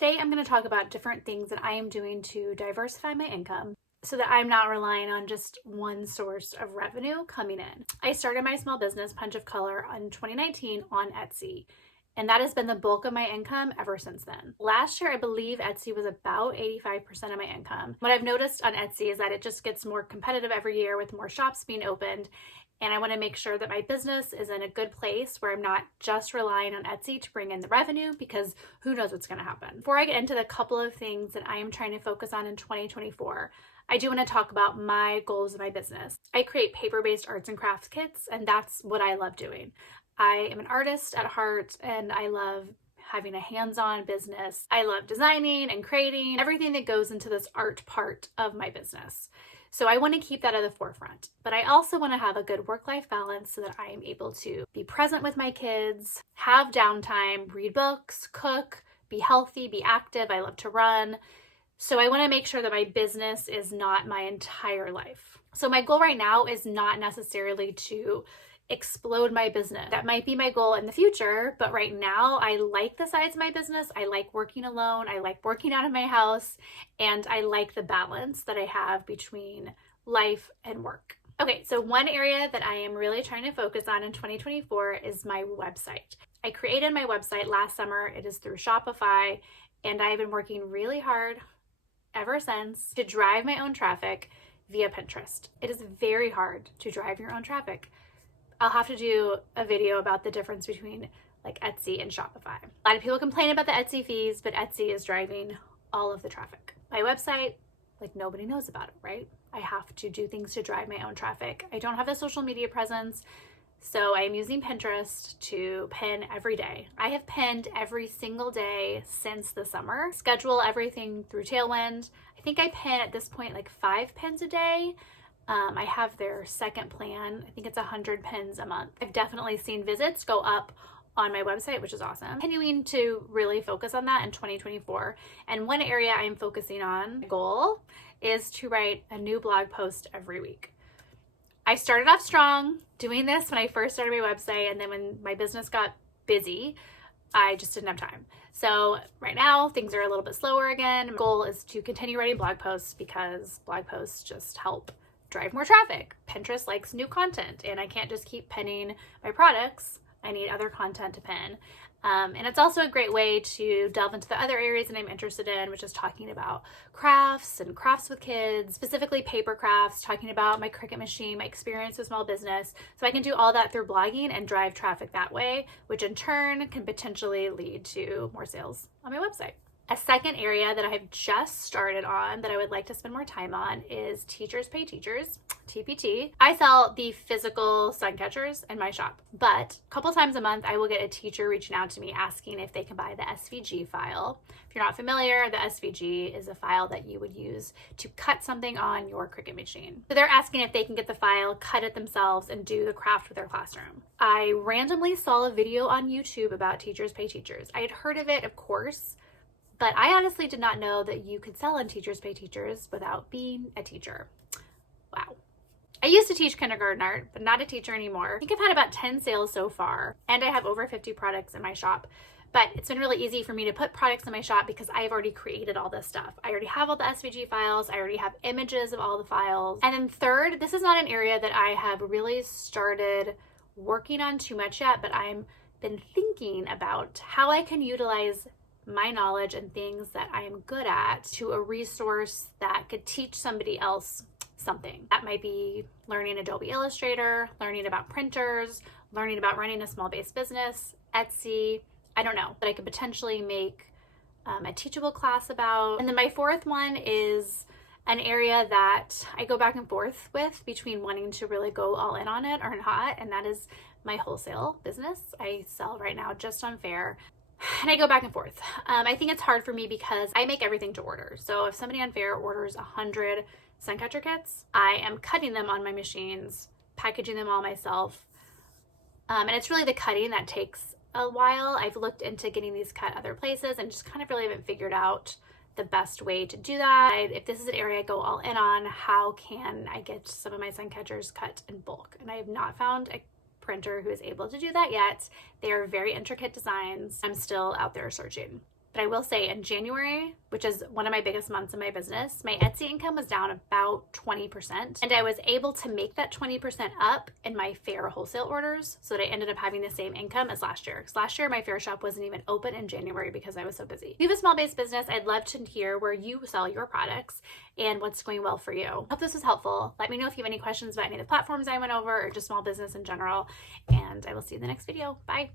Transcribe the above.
Today I'm going to talk about different things that I am doing to diversify my income so that I'm not relying on just one source of revenue coming in. I started my small business, Punch of Color, in 2019 on Etsy, and that has been the bulk of my income ever since then. Last year, I believe Etsy was about 85% of my income. What I've noticed on Etsy is that it just gets more competitive every year with more shops being opened, and I want to make sure that my business is in a good place where I'm not just relying on Etsy to bring in the revenue, because who knows what's going to happen. Before I get into the couple of things that I am trying to focus on in 2024, I do want to talk about my goals of my business. I create paper-based arts and crafts kits, and that's what I love doing. I am an artist at heart, and I love having a hands-on business. I love designing and creating everything that goes into this art part of my business. So I want to keep that at the forefront, but I also want to have a good work-life balance so that I am able to be present with my kids, have downtime, read books, cook, be healthy, be active. I love to run. So I want to make sure that my business is not my entire life. So my goal right now is not necessarily to explode my business. That might be my goal in the future, but right now I like the size of my business. I like working alone. I like working out of my house, and I like the balance that I have between life and work. Okay, so one area that I am really trying to focus on in 2024 is my website. I created my website last summer. It is through Shopify, and I've been working really hard ever since to drive my own traffic via Pinterest. It is very hard to drive your own traffic. I'll have to do a video about the difference between like Etsy and Shopify. A lot of people complain about the Etsy fees, but Etsy is driving all of the traffic. My website, like, nobody knows about it, right? I have to do things to drive my own traffic. I don't have a social media presence, so I am using Pinterest to pin every day. I have pinned every single day since the summer. Schedule everything through Tailwind. I think I pin at this point like 5 pins a day. I have their second plan. I think it's 100 pins a month. I've definitely seen visits go up on my website, which is awesome. Continuing to really focus on that in 2024. And one area I'm focusing on, goal, is to write a new blog post every week. I started off strong doing this when I first started my website, and then when my business got busy, I just didn't have time. So right now things are a little bit slower again. My goal is to continue writing blog posts because blog posts just help drive more traffic. Pinterest likes new content, and I can't just keep pinning my products. I need other content to pin. And it's also a great way to delve into the other areas that I'm interested in, which is talking about crafts and crafts with kids, specifically paper crafts, talking about my Cricut machine, my experience with small business. So I can do all that through blogging and drive traffic that way, which in turn can potentially lead to more sales on my website. A second area that I have just started on that I would like to spend more time on is Teachers Pay Teachers, TPT. I sell the physical sun catchers in my shop, but a couple times a month I will get a teacher reaching out to me asking if they can buy the SVG file. If you're not familiar, the SVG is a file that you would use to cut something on your Cricut machine. So they're asking if they can get the file, cut it themselves, and do the craft with their classroom. I randomly saw a video on YouTube about Teachers Pay Teachers. I had heard of it, of course, but I honestly did not know that you could sell on Teachers Pay Teachers without being a teacher. Wow. I used to teach kindergarten art, but not a teacher anymore. I think I've had about 10 sales so far, and I have over 50 products in my shop. But it's been really easy for me to put products in my shop because I've already created all this stuff. I already have all the SVG files. I already have images of all the files. And then third, this is not an area that I have really started working on too much yet, but I've been thinking about how I can utilize my knowledge and things that I am good at to a resource that could teach somebody else something. That might be learning Adobe Illustrator, learning about printers, learning about running a small base business, Etsy, I don't know, but I could potentially make a teachable class about. And then my fourth one is an area that I go back and forth with between wanting to really go all in on it or not, and that is my wholesale business. I sell right now just on Fair. And I go back and forth. I think it's hard for me because I make everything to order. So if somebody on Fair orders 100 Suncatcher kits, I am cutting them on my machines, packaging them all myself. And it's really the cutting that takes a while. I've looked into getting these cut other places and just kind of really haven't figured out the best way to do that. If this is an area I go all in on, how can I get some of my Suncatchers cut in bulk? And I have not found a printer who is able to do that yet. They are very intricate designs. I'm still out there searching. But I will say in January, which is one of my biggest months in my business, my Etsy income was down about 20%. And I was able to make that 20% up in my fair wholesale orders so that I ended up having the same income as last year. Because last year, my fair shop wasn't even open in January because I was so busy. If you have a small-based business, I'd love to hear where you sell your products and what's going well for you. Hope this was helpful. Let me know if you have any questions about any of the platforms I went over or just small business in general. And I will see you in the next video. Bye.